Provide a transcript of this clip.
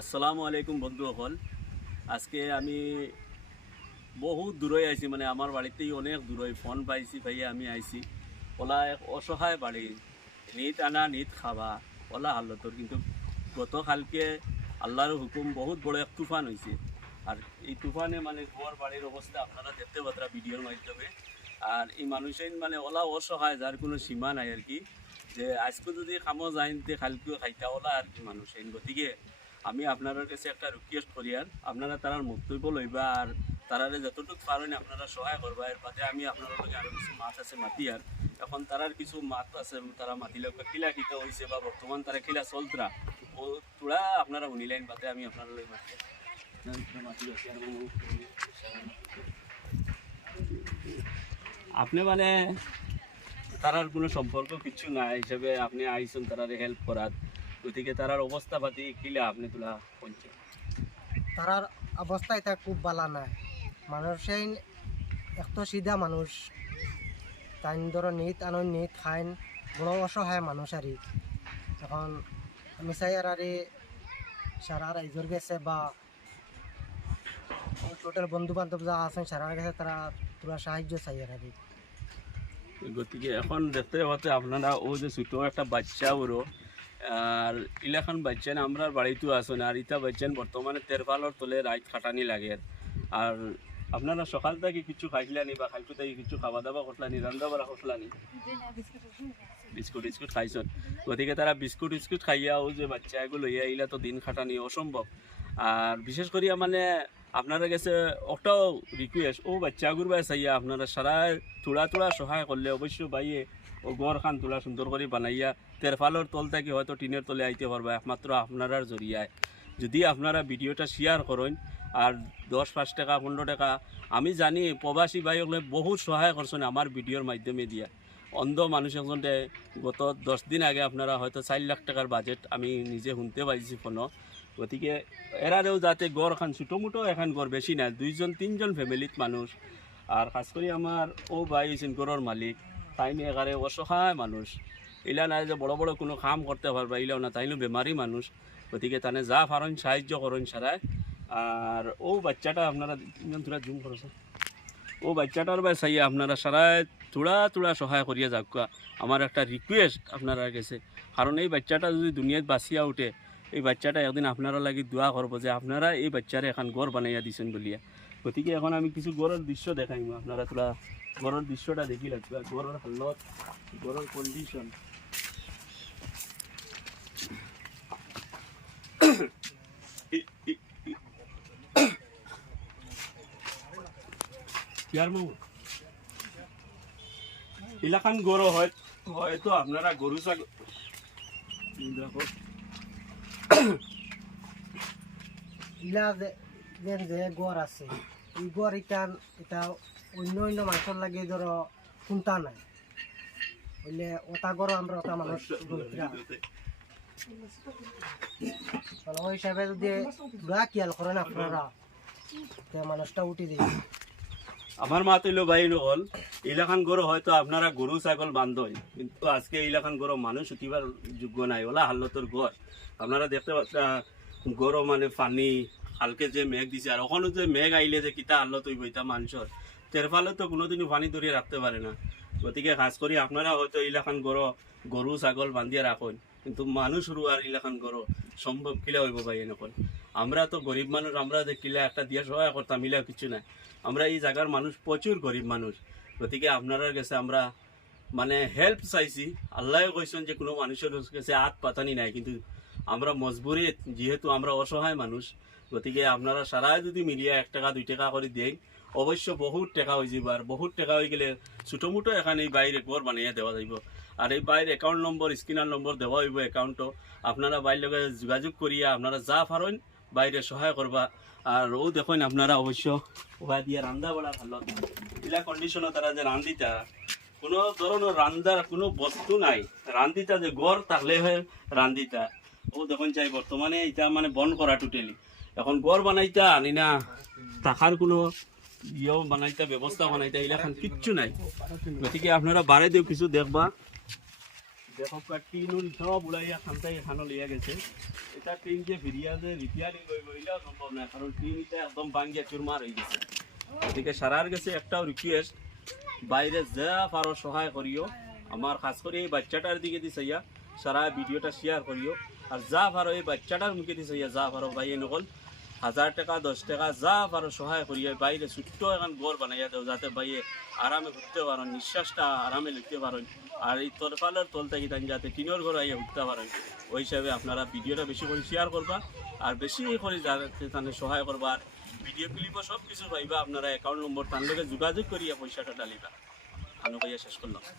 আসসালামু আলাইকুম বন্ধুসকল। আজকে আমি বহুত দূরই আইছি, মানে আমার বাড়িতেই অনেক দূরই ফোন পাইছি পাইয়ে আমি আইছি। ওলা এক অসহায় বাড়ি, নিত আনা নিত খাবা ওলা হালতর। কিন্তু গতকালকে আল্লাহর হুকুম বহুত বড় এক তুফান হয়েছে। আর এই তুফানে মানে ঘর বাড়ির অবস্থা আপনারা দেখতে পাত্রা ভিডিওর মাধ্যমে। আর এই মানুষের মানে ওলা অসহায়, যার কোনো সীমা নাই আর কি। যে আজকে যদি খামো যাইতে কালকেও খাইতা ওলা আর কি মানুষের। গতিকে আমি আপনাদের কাছে একটা রিকোয়েস্ট করি, আর আপনারা তারার বক্তব্য লইবা আর তারারে যতটুকু পারেন আপনারা সহায় করবা। এর বাদে আমি আপনার লগে আরও কিছু মাছ আছে মাতি, আর এখন তারার কিছু মাছ আছে তারা মাতিলে কিলা খিতা হয়েছে বা বর্তমান তারা কিলা চলতরা ও তোরা আপনারা শুনিলেন। বাদে আমি আপনার লগে মাতি আপনি মানে তারার কোনো সম্পর্ক কিছু না হিসেবে আপনি আইসুন তারারে হেল্প করার। গতিকে তারার অবস্থা পাতি কিলা আপনি তোলা পঞ্চায়েত তারার অবস্থা এটা খুব বালা নাই। মানুষের এত সিধা মানুষ, তাই ধরো নিত আনো নিত খাইন বড় অসহায় মানুষ আর এখন আমি চাই আর সারা রাইজর গেছে বা টোটাল বন্ধু বান্ধব যা আছেন সারার কাছে তারা তোরা সাহায্য চাই আর গতিকে এখন দেখতে পাচ্ছে আপনারা ও যে ছোটো একটা বাচ্চা ওরও আর ইলাখান বাচ্চান আমরা বাড়িতেও আসুন। আর ইটা বাচ্চান বর্তমানে তেরপালর তলে রাইত খাটানি লাগে। আর আপনারা সকাল থেকে কিছু খাইলানি বা খাইতে থেকে কিছু খাওয়া দাওয়া করলানি, রান্না বাড়া করলানি? বিস্কুট টিস্কুট খাইছেন। গতিকে তারা বিস্কুট টিস্কুট খাইয়া ও যে বাচ্চা এগুলো লইয়া ইলা তো দিন খাটানি অসম্ভব। আর বিশেষ করিয়া মানে আপনারা কাছে একটাও রিকোয়েস্ট, ও বাচ্চাগুর বাই চাইয়া আপনারা সারা থোড়া থোড়া সহায় করলে অবশ্য বাইয়ে ও গড় খান তোলা সুন্দর করে বানাইয়া তেরফালর তল থেকে হয়তো টিনের তলে আইতে পারবা একমাত্র আপনারার জরিয়ায়। যদি আপনারা ভিডিওটা শেয়ার করেন আর 10-5 টাকা 15 টাকা, আমি জানি প্রবাসী ভাই হলে বহুত সহায় করছেন আমার ভিডিওর মাধ্যমে দিয়া। অন্ধ মানুষ একজন গত 10 দিন আগে আপনারা হয়তো 4 লাখ টাকার বাজেট আমি নিজে শুনতে পাইছি ফোনও। গতিকে এরারেও যাতে গড় খান ছোটো মোটো এখন গড় বেশি না, 2-3জন ফ্যামিলিত মানুষ। আর খাস করে আমার ও ভাই হয়েছেন গড়ের মালিক, তাই নিয়ে একারে অসহায় মানুষ। ইলা নাই যে বড় বড় কোনো কাম করতে পারবা, ইলাও না, তাইলেও বেমারি মানুষ। গতিকে তানে যা পারেন সাহায্য করেন সারায়। আর ও বাচ্চাটা আপনারা তোরা জুম করেছেন, ও বাচ্চাটার বা চাইয়া আপনারা সারায় থোড়া থোড়া সহায় করিয়া যাক। আমার একটা রিকোয়েস্ট আপনারা গেছে, কারণ এই বাচ্চাটা যদি দুনিয়াত বাঁচিয়া উঠে, এই বাচ্চাটা একদিন আপনারা লাগি দোয়া করবো যে আপনারা এই বাচ্চারে এখন ঘর বানাইয়া দিছেন বলিয়া। গতিকে এখন আমি কিছু ঘরের দৃশ্য দেখাইম, আপনারা তোরা ঘরের দৃশ্যটা দেখি লাগবে, ঘরের হালত, ঘরের কন্ডিশন। এলাকান গরু হয়তো আপনারা গরু ছাগল ইলা যে গড় আছে এই গড় এটা অন্য অন্য মানুষের লাগে ধরো শুনতা নাই বললে ওটা গড় আমরা ওটা মানুষ ওই হিসাবে যদি পুরা খেয়াল করেন আপনারা মানুষটা উঠে যায়। আমার মা তৈল ভাই হল এলাকান গরু হয়তো আপনারা গরু ছাগল বান্ধই, কিন্তু আজকে এলাকান গরু মানুষ উঠিবার যোগ্য নাই, ওলা হালতর ঘর। আপনারা দেখতে পাচ্ছেন গরু মানে পানি হালকে যে মেঘ দিছে, আর ওখানে যে মেঘ আইলে যে কিতা হালত হইব এটা মানুষের তেরফালে তো কোনোদিনও পানি ধরিয়ে রাখতে পারে না। গতিকে খাস করি আপনারা হয়তো এলাকান গরু ছাগল বান্ধিয়ে রাখেন, কিন্তু মানুষ আর এলাকান গরু সম্ভব কিলা হইব ভাই এনেখন। আমরা তো গরিব মানুষ, আমরা যে কিলা একটা দিয়ে সহায় করতাম মিলা কিছু নাই। আমরা এই জায়গার মানুষ প্রচুর গরিব মানুষ। গতিকে আপনারা কাছে আমরা মানে হেল্প চাইছি। আল্লাহ কইছেন যে কোনো মানুষের কাছে হাত পাতানি নাই, কিন্তু আমরা মজবুরি যেহেতু আমরা অসহায় মানুষ। গতিকে আপনারা সারাই যদি মিলিয়ে 1 টাকা 2 টাকা করে দেন অবশ্য বহুত টাকা হয়ে যাব। আর বহুত টাকা হয়ে গেলে ছোটো মোটো এখানে এই বাইরে ঘর বানিয়ে দেওয়া যাইব। আর এই বাইরে অ্যাকাউন্ট নম্বর স্ক্যানার নম্বর দেওয়া হইব অ্যাকাউন্টও, আপনারা বাইরের লগে যোগাযোগ করিয়া আপনারা যা পারেন বাইরে সহায় করবা। আর ও দেখেন আপনারা অবশ্য ওয়া দিয়ে রান্না বড়া ভালো এলা কন্ডিশনও তারা যে রান্দিতা কোনো ধরনের রান্দার কোনো বস্তু নাই, রান্দিতা যে গড় থাকলে হয় রান্দিতা। ও দেখুন চাই বর্তমানে এটা মানে বন্ধ করা টোটালি। এখন গড় বানাইতা আনি না, থাকার কোনো ইয়েও বানাইতা ব্যবস্থা বানাইতা এলাকান কিচ্ছু নাই। গতিকে আপনারা বাড়াই দিও কিছু দেখবা। দেখো টিন সব উড়াইয়া খানটাই খানো লিয়া গেছে এটা টিন যে ফিরিয়া যে রিপেয়ারিং করিলেও সম্ভব না কারণ টিন এটা একদম ভাঙ্গিয়া চুরমার হয়ে গেছে এদিকে সারার গেছে একটাও রিকোয়েস্ট বাইরে যা পারো সহায় করিও আমার খাস করে এই বাচ্চাটার দিকে দিছাইয়া সারা ভিডিওটা শেয়ার করিও আর যা পারো এই বাচ্চাটার মুখে দিছাইয়া যা পারো ভাই নকল 1000 টাকা 10 টাকা যা পারো সহায় করিয়া বাইরে ছোট্ট এখন ঘর বানাইয়া দেও যাতে ভাইয়ে আরামে ঘুরতে পারো নিঃশ্বাসটা আরামে লইতে পারো আর এই তরফালের তল থেকে তাই যাতে টিনের ঘর আইয়া উঠতে পারো ওই হিসাবে আপনারা ভিডিওটা বেশি করে শেয়ার করবা আর বেশি করে যাতে তাদের সহায় করবা আর ভিডিও ক্লিপও সব কিছু পাইবা আপনারা অ্যাকাউন্ট নম্বর তার লগে যোগাযোগ করিয়া পয়সাটা ডালিবা আনো ভাইয়া শেষ করলাম